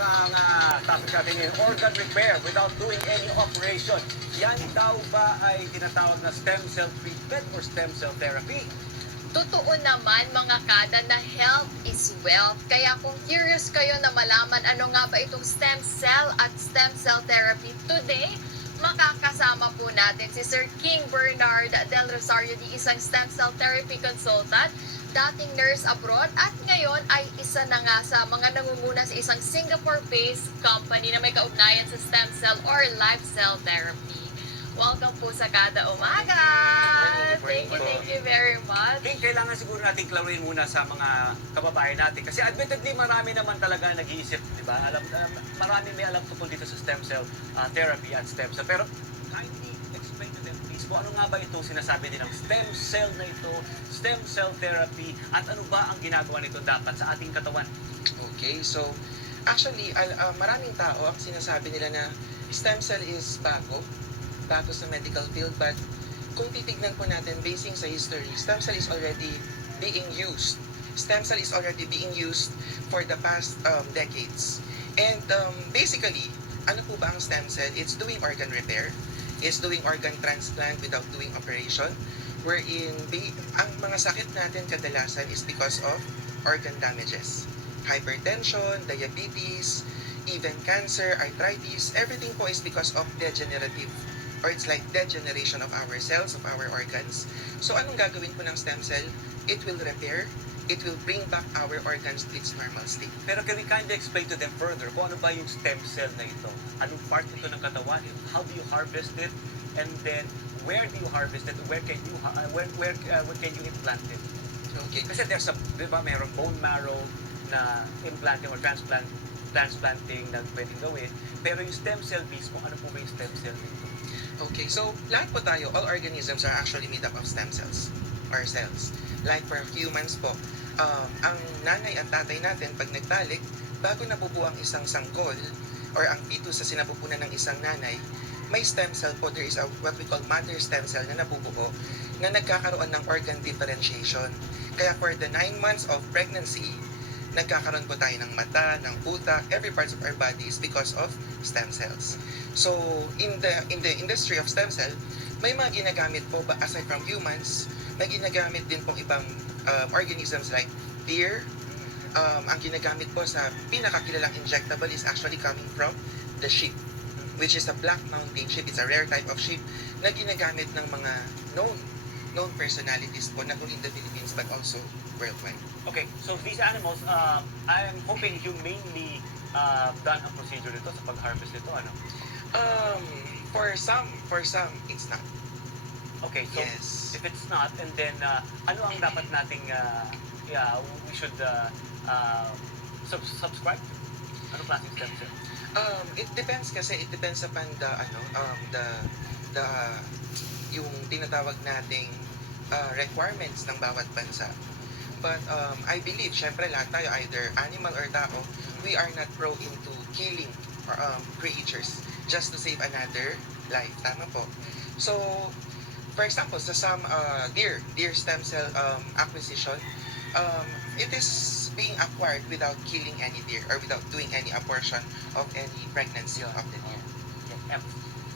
ang topic natin ngayon, organ repair without doing any operation. Yan daw ba ay tinatawag na stem cell treatment or stem cell therapy? Totoo naman mga kada na health is wealth. Kaya kung curious kayo na malaman ano nga ba itong stem cell at stem cell therapy today, makakasama po natin si Sir King Bernard Del Rosario, di isang stem cell therapy consultant, dating nurse abroad at ngayon ay isa na nga sa mga nangunguna sa isang Singapore-based company na may kaugnayan sa stem cell or life cell therapy. Welcome po sa Kada Umaga! Thank you very much. King, kailangan siguro natin klaruin muna sa mga kababayan natin. Kasi admittedly, marami naman talaga nag-iisip, di ba? Marami may alam tungkol dito sa stem cell therapy at stem cell. Pero kindly explain to them, please, kung ano nga ba ito sinasabi nilang stem cell na ito, stem cell therapy, at ano ba ang ginagawa nito dapat sa ating katawan? Okay, so actually, maraming tao ang sinasabi nila na stem cell is bago sa medical field, but kung titignan po natin basing sa history, stem cell is already being used. Stem cell is already being used for the past decades. And basically, ano po ba ang stem cell? It's doing organ repair. It's doing organ transplant without doing operation. Wherein, ang mga sakit natin kadalasan is because of organ damages. Hypertension, diabetes, even cancer, arthritis, everything po is because of degenerative, or it's like degeneration of our cells, of our organs. So anong gagawin po ng stem cell? It will repair, it will bring back our organs to its normal state. Pero can we kindly explain to them further kung ano ba yung stem cell na ito? Anong part ito ng katawan? How do you harvest it? And then, where do you harvest it? Where can you implant it? Okay. Kasi there's di ba, mayroong bone marrow na implanting or transplanting na pwedeng gawin. Pero yung stem cell mismo, ano po ba yung stem cell nito? Okay, so lahat po tayo, all organisms are actually made up of stem cells or cells. Like for humans po, ang nanay at tatay natin pag nagbalik, bago nabubuo ang isang sanggol or ang fetus sa sinapupunan ng isang nanay, may stem cell po. There is what we call mother stem cell na nabubuo na nagkakaroon ng organ differentiation. Kaya for the 9 months of pregnancy, nagkakaroon po tayo ng mata, ng utak, every parts of our body is because of stem cells. So, in the industry of stem cell, may mga ginagamit po ba aside from humans, may ginagamit din pong ibang organisms like deer. Ang ginagamit po sa pinakakilalang injectable is actually coming from the sheep, which is a black mountain sheep. It's a rare type of sheep na ginagamit ng mga known personalities po, not only in the Philippines but also worldwide. Okay, so these animals, I am hoping you mainly done a procedure nito sa pag-harvest nito, ano? For some, it's not. Okay, so Yes. if it's not, and then ano ang dapat nating we should subscribe to? Ano klaseng stem cell? It depends kasi, it depends upon the yung tinatawag nating requirements ng bawat bansa. But I believe, syempre lahat tayo, either animal or tao, we are not pro into killing or creatures just to save another life. Tama po. So, for example, sa some deer stem cell acquisition, it is being acquired without killing any deer or without doing any abortion of any pregnancy of the deer. Yeah.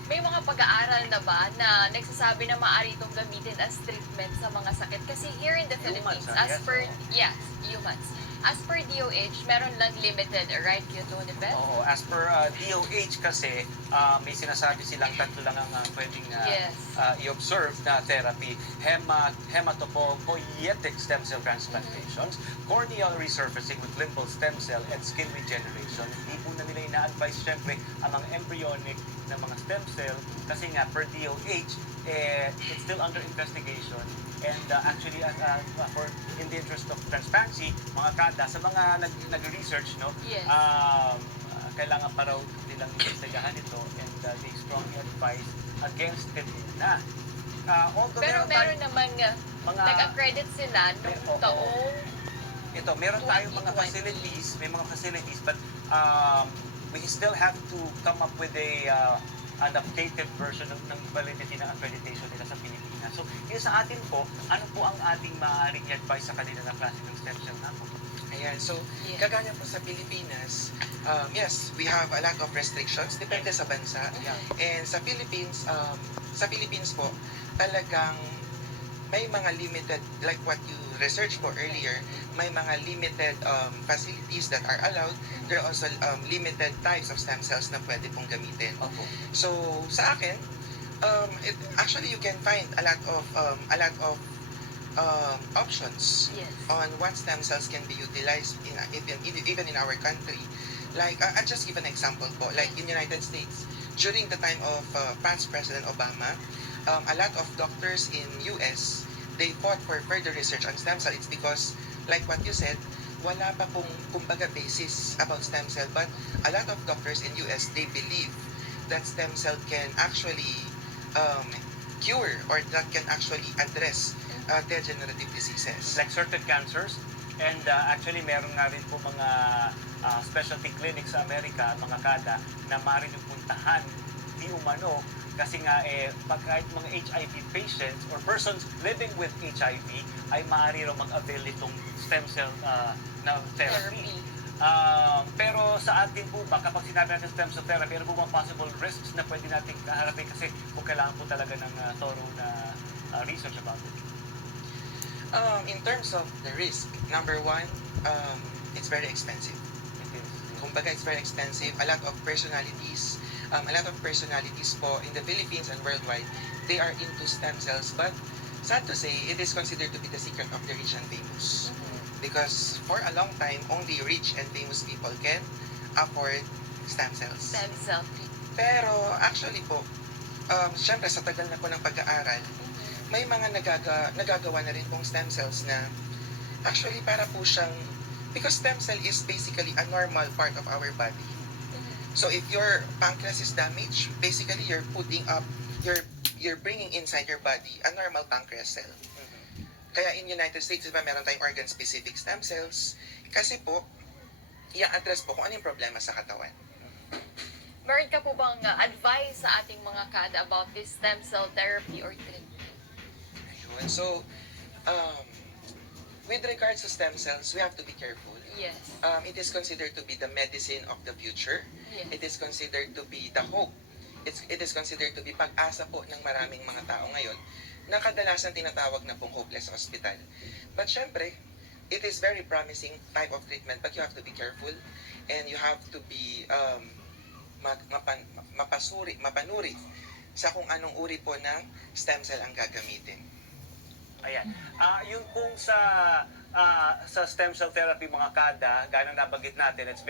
May mga pag-aaral na ba na nagsasabi na maaari itong gamitin as treatment sa mga sakit? Kasi here in the Humans, Philippines, yes, humans. As per DOH, meron lang limited, right, Nipet? Oo, as per DOH kasi, may sinasabi silang tatlo lang ang pwedeng Yes. i-observe na therapy. Hematopoietic stem cell transplantations, corneal resurfacing with limbal stem cell, and skin regeneration. Hindi po na nila ina-advise syempre ang mga embryonic na mga stem cell kasi nga per DOH, it's still under investigation. And actually, in the interest of transparency, mga kada, sa mga nag-research, no, Yes. kailangan pa raw nilang investigahan ito, and they strongly advise against it na. Although Pero meron naman nga, mga- nag-accredit sila nung Oo. taong ito, meron tayong mga 2020. may mga facilities, but we still have to come up with an updated version ng validity ng accreditation nila sa Pilipinas. So, yun sa atin po, ano po ang ating maaaring advice sa kanila na klase ng stem cell na po? Ayan, so Yes. kagaya po sa Pilipinas, yes, we have a lot of restrictions, depende sa bansa. And sa Philippines po, talagang may mga limited, like what you researched po earlier, may mga limited facilities that are allowed. There are also limited types of stem cells na pwede pong gamitin. Opo. So sa akin, actually you can find a lot of options Yes. on what stem cells can be utilized even in our country. Like, I'll just give an example po. Like in United States, during the time of past President Obama, a lot of doctors in US, they fought for further research on stem cell. It's because, like what you said, wala pa pong kumbaga basis about stem cell. But a lot of doctors in US, they believe that stem cell can actually cure or that can actually address degenerative diseases. Like certain cancers. And actually, meron nga rin po mga specialty clinics sa Amerika, mga kada, na maaari yung puntahan di umano kasi nga kahit mga HIV patients or persons living with HIV ay maaari raw mag-avail itong stem cell na therapy. Pero sa atin po ba, kapag sinabi natin stem cell therapy, ano po bang possible risks na pwede natin kaharapin kasi kung kailangan po talaga ng thorough na research about it? In terms of the risk, number one, it's very expensive. It is. Kumbaga, it's very expensive. A lot of personalities po in the Philippines and worldwide, they are into stem cells. But sad to say, it is considered to be the secret of the rich and famous. Because for a long time, only rich and famous people can afford stem cells. Stem cell. Pero actually po, syempre sa tagal na po ng pag-aaral, may mga nagagawa na rin pong stem cells na actually para po siyang, because stem cell is basically a normal part of our body. So if your pancreas is damaged, basically you're bringing inside your body a normal pancreas cell. Kaya in United States, diba, meron tayong organ-specific stem cells. Kasi po, i-address po kung ano yung problema sa katawan. Meron ka po bang advice sa ating mga kada about this stem cell therapy or treatment? Ayun. So, with regards to stem cells, we have to be careful. Yes. It is considered to be the medicine of the future. Yes. It is considered to be the hope. It is considered to be pag-asa po ng maraming mga tao ngayon na kadalasan tinatawag na pong hopeless hospital. But syempre, it is very promising type of treatment, but you have to be careful and you have to be mapanuri sa kung anong uri po ng stem cell ang gagamitin. Ayan. Yun pong sa stem cell therapy mga kada, gano'n nabanggit natin, it's